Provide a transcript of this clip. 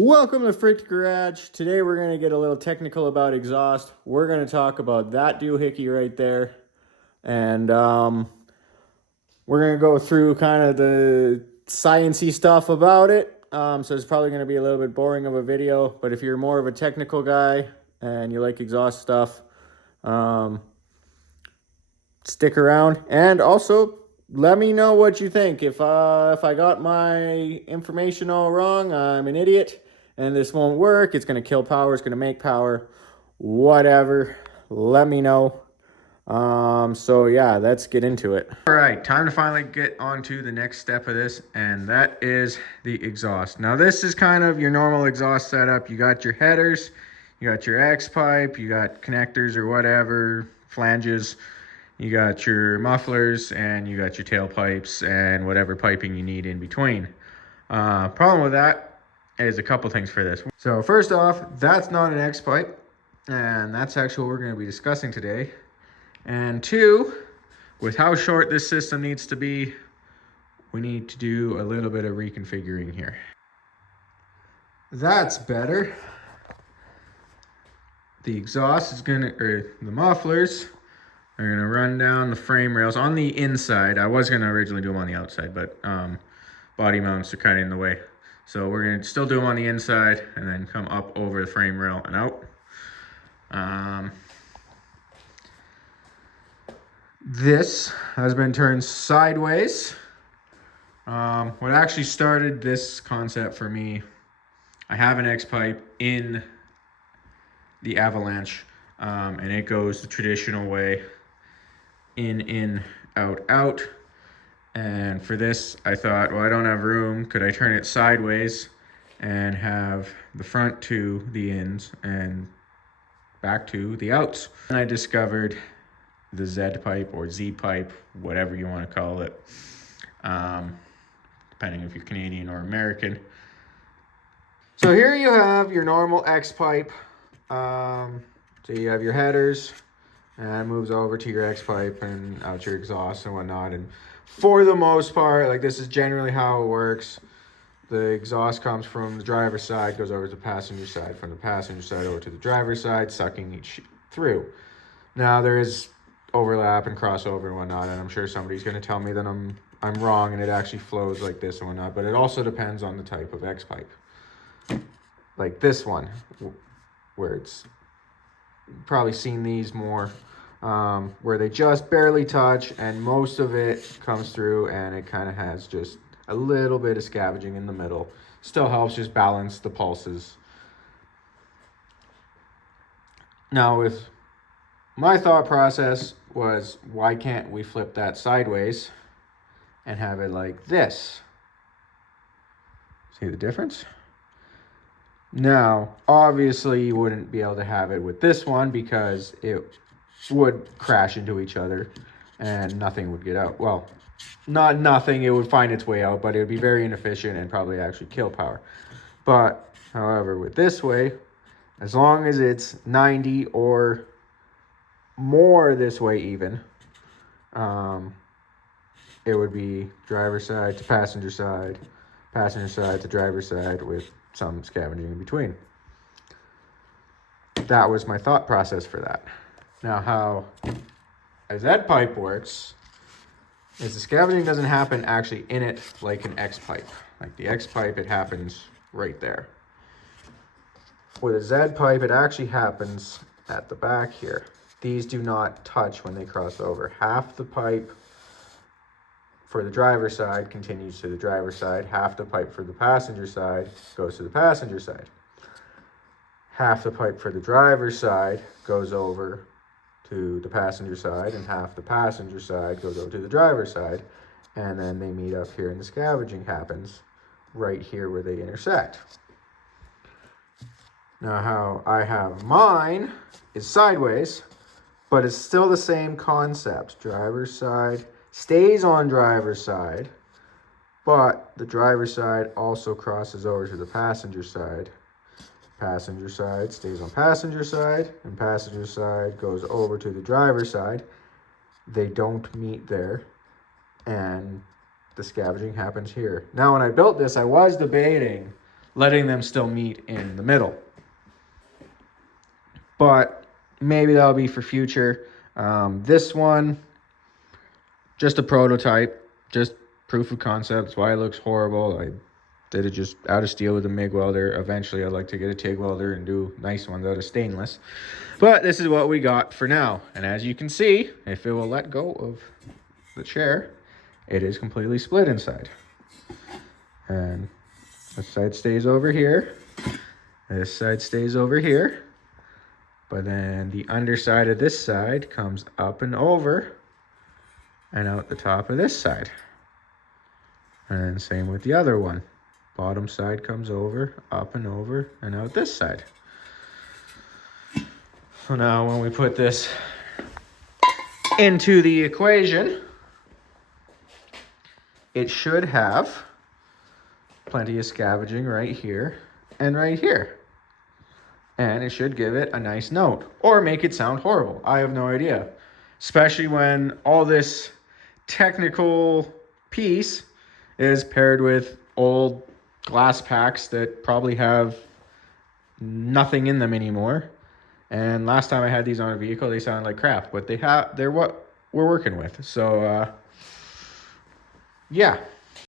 Welcome to Frick's Garage. Today we're going to get a little technical about exhaust. We're going to talk about that doohickey right there. And we're going to go through kind of the science-y stuff about it. So it's probably going to be a little bit boring of a video. But if you're more of a technical guy and you like exhaust stuff, stick around. And also, let me know what you think. If I got my information all wrong, I'm an idiot. And this won't work, it's going to kill power, it's going to make power, whatever, let me know. So yeah, let's get into it. All right, time to finally get on to the next step of this, and that is the exhaust. Now this is kind of your normal exhaust setup. You got your headers, you got your X pipe, you got connectors or whatever, flanges, you got your mufflers, and you got your tailpipes and whatever piping you need in between. Problem with that is a couple things for this. So first off, that's not an X pipe, and that's actually what we're going to be discussing today. And two, with how short this system needs to be, we need to do a little bit of reconfiguring here. That's better. The exhaust is going to, or the mufflers are going to run down the frame rails on the inside. I was going to originally do them on the outside, but body mounts are kind of in the way. So we're going to still do them on the inside and then come up over the frame rail and out. This has been turned sideways. What actually started this concept for me, I have an X pipe in the Avalanche, and it goes the traditional way, in, out, out. And for this, I thought, well, I don't have room. Could I turn it sideways and have the front to the ins and back to the outs? And I discovered the Z pipe or Z pipe, whatever you want to call it, depending if you're Canadian or American. So here you have your normal X pipe. So you have your headers, and it moves over to your X pipe and out your exhaust and whatnot. And for the most part, like, this is generally how it works. The exhaust comes from the driver's side, goes over to the passenger side, from the passenger side over to the driver's side, sucking each through. Now there is overlap and crossover and whatnot, and I'm sure somebody's going to tell me that I'm wrong and it actually flows like this and whatnot, but it also depends on the type of X pipe. Like this one, where it's probably seen these more, where they just barely touch and most of it comes through, and it kind of has just a little bit of scavenging in the middle. Still helps just balance the pulses. Now, with my thought process was, why can't we flip that sideways and have it like this? See the difference? Now, obviously you wouldn't be able to have it with this one because it would crash into each other and nothing would get out. Well, not nothing, it would find its way out, but it would be very inefficient and probably actually kill power. But, however, with this way, as long as it's 90 or more this way even, it would be driver's side to passenger side to driver's side with some scavenging in between. That was my thought process for that. Now, how a Z pipe works is the scavenging doesn't happen actually in it like an X pipe. Like the X pipe, it happens right there. With a Z pipe, it actually happens at the back here. These do not touch when they cross over. Half the pipe for the driver's side continues to the driver's side. Half the pipe for the passenger side goes to the passenger side. Half the pipe for the driver's side goes over to the passenger side, and half the passenger side goes over to the driver's side. And then they meet up here and the scavenging happens right here where they intersect. Now, how I have mine is sideways, but it's still the same concept. Driver's side stays on driver's side, but the driver's side also crosses over to the passenger side. Passenger side stays on passenger side, and passenger side goes over to the driver's side. They don't meet there, and the scavenging happens here. Now, when I built this, I was debating letting them still meet in the middle. But maybe that'll be for future. This one, just a prototype, just proof of concept. That's why it looks horrible. I did it just out of steel with a MIG welder. Eventually, I'd like to get a TIG welder and do nice ones out of stainless. But this is what we got for now. And as you can see, if it will let go of the chair, it is completely split inside. And this side stays over here. This side stays over here. But then the underside of this side comes up and over and out the top of this side. And then same with the other one. Bottom side comes over, up and over, and out this side. So now when we put this into the equation, it should have plenty of scavenging right here and right here. And it should give it a nice note or make it sound horrible. I have no idea. Especially when all this technical piece is paired with old glass packs that probably have nothing in them anymore. And last time I had these on a vehicle, they sounded like crap, but they're what we're working with. So, yeah.